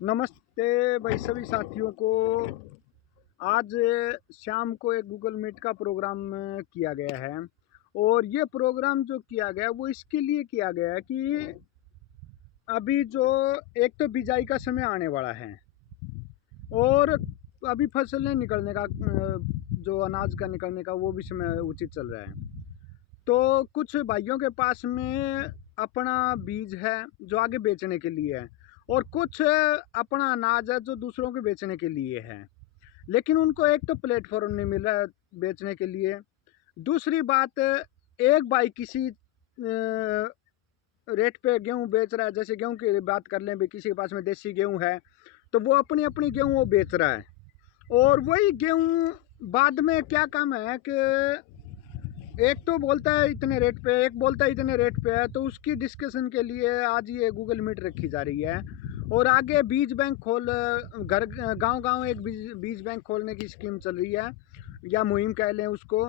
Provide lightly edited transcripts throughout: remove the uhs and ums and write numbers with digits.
नमस्ते भाई सभी साथियों को। आज शाम को एक गूगल मीट का प्रोग्राम किया गया है और ये प्रोग्राम जो किया गया वो इसके लिए किया गया है कि अभी जो एक तो बिजाई का समय आने वाला है और अभी फसलें निकलने का जो अनाज का निकलने का वो भी समय उचित चल रहा है। तो कुछ भाइयों के पास में अपना बीज है जो आगे बेचने के लिए है और कुछ अपना अनाज है जो दूसरों के बेचने के लिए है, लेकिन उनको एक तो प्लेटफॉर्म नहीं मिल रहा है बेचने के लिए। दूसरी बात, एक भाई किसी रेट पे गेहूं बेच रहा है, जैसे गेहूं की बात कर लें, भी किसी के पास में देसी गेहूं है तो वो अपनी अपनी गेहूं वो बेच रहा है और वही गेहूं बाद में क्या काम है कि एक तो बोलता है इतने रेट पे, एक बोलता है इतने रेट पे है। तो उसकी डिस्कशन के लिए आज ये गूगल मीट रखी जा रही है और आगे बीज बैंक घर गांव एक बीज बैंक खोलने की स्कीम चल रही है या मुहिम कह लें उसको।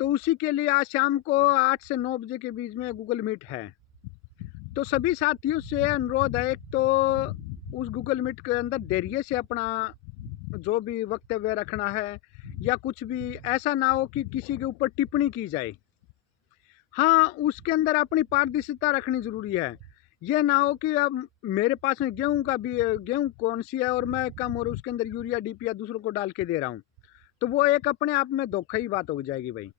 तो उसी के लिए आज शाम को 8 से 9 बजे के बीच में गूगल मीट है। तो सभी साथियों से अनुरोध है, एक तो उस गूगल मीट के अंदर धैर्य से अपना जो भी वक्तव्य रखना है या कुछ भी ऐसा ना हो कि किसी के ऊपर टिप्पणी की जाए। हाँ, उसके अंदर अपनी पारदर्शिता रखनी ज़रूरी है। ये ना हो कि अब मेरे पास में गेहूं कौन सी है और मैं कम और उसके अंदर यूरिया डीपी या दूसरों को डाल के दे रहा हूँ, तो वो एक अपने आप में धोखा ही बात हो जाएगी भाई।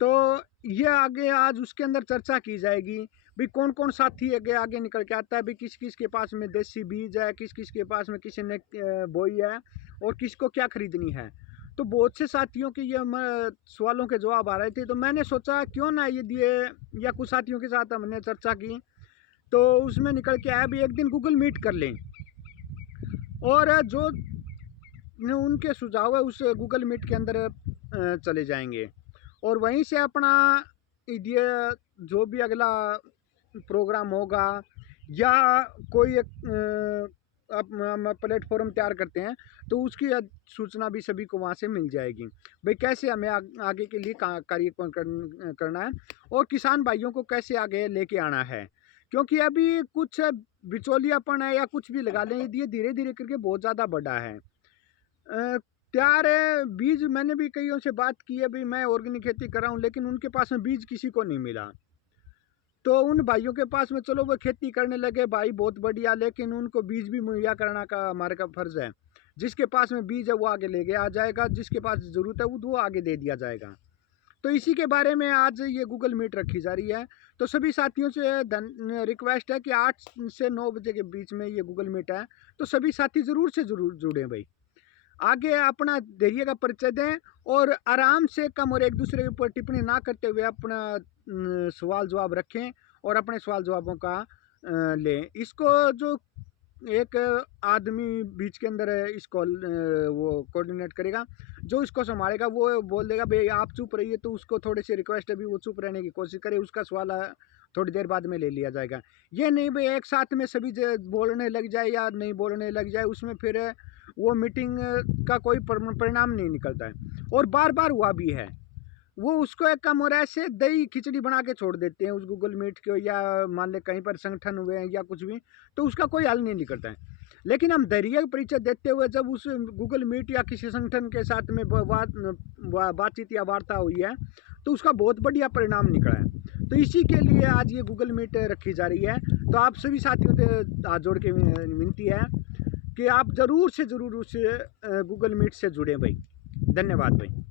तो ये आगे आज उसके अंदर चर्चा की जाएगी भाई कौन कौन साथी आगे आगे निकल के आता है, भाई किस किस के पास में देसी बीज है, किस किस के पास में किसी ने बोई है और किसको क्या खरीदनी है। तो बहुत से साथियों के ये सवालों के जवाब आ रहे थे, तो मैंने सोचा क्यों ना ये दिए या कुछ साथियों के साथ हमने चर्चा की तो उसमें निकल के आया भी एक दिन गूगल मीट कर लें और जो उनके सुझाव है उस गूगल मीट के अंदर चले जाएंगे और वहीं से अपना ये जो भी अगला प्रोग्राम होगा या कोई एक हम प्लेटफॉर्म तैयार करते हैं तो उसकी सूचना भी सभी को वहाँ से मिल जाएगी भाई कैसे हमें आगे के लिए कार्य करना है और किसान भाइयों को कैसे आगे लेके आना है। क्योंकि अभी कुछ बिचौलियापन है या कुछ भी लगा लें, ये धीरे धीरे करके बहुत ज़्यादा बढ़ा है। तैयार है बीज, मैंने भी कईयों से बात की है, भाई मैं ऑर्गेनिक खेती कर रहा हूँ लेकिन उनके पास में बीज किसी को नहीं मिला। तो उन भाइयों के पास में चलो वो खेती करने लगे भाई, बहुत बढ़िया, लेकिन उनको बीज भी मुहैया कराना का हमारे का फर्ज है। जिसके पास में बीज है वो आगे लेके आ जाएगा, जिसके पास ज़रूरत है वो आगे दे दिया जाएगा। तो इसी के बारे में आज ये गूगल मीट रखी जा रही है। तो सभी साथियों से रिक्वेस्ट है कि 8 से 9 बजे के बीच में ये गूगल मीट है, तो सभी साथी ज़रूर से ज़रूर जुड़ें भाई। आगे अपना धैर्य का परिचय दें और आराम से कम और एक दूसरे के ऊपर टिप्पणी ना करते हुए अपना सवाल जवाब रखें और अपने सवाल जवाबों का लें। इसको जो एक आदमी बीच के अंदर इसको वो कोऑर्डिनेट करेगा, जो इसको संभालेगा वो बोल देगा भाई आप चुप रहिए, तो उसको थोड़ी सी रिक्वेस्ट है भी वो चुप रहने की कोशिश करे, उसका सवाल थोड़ी देर बाद में ले लिया जाएगा। ये नहीं भाई एक साथ में सभी बोलने लग जाए या नहीं बोलने लग जाए, उसमें फिर वो मीटिंग का कोई परिणाम नहीं निकलता है। और बार बार हुआ भी है, वो उसको एक कम और ऐसे दही खिचड़ी बना के छोड़ देते हैं उस गूगल मीट को, या मान ले कहीं पर संगठन हुए हैं या कुछ भी, तो उसका कोई हल नहीं निकलता है। लेकिन हम धैर्य का परिचय देते हुए जब उस गूगल मीट या किसी संगठन के साथ में बातचीत या वार्ता हुई है तो उसका बहुत बढ़िया परिणाम निकला है। तो इसी के लिए आज ये गूगल मीट रखी जा रही है। तो आप सभी साथियों से हाथ जोड़ के विनती है कि आप ज़रूर से ज़रूर उस गूगल मीट से जुड़ें भाई। धन्यवाद भाई।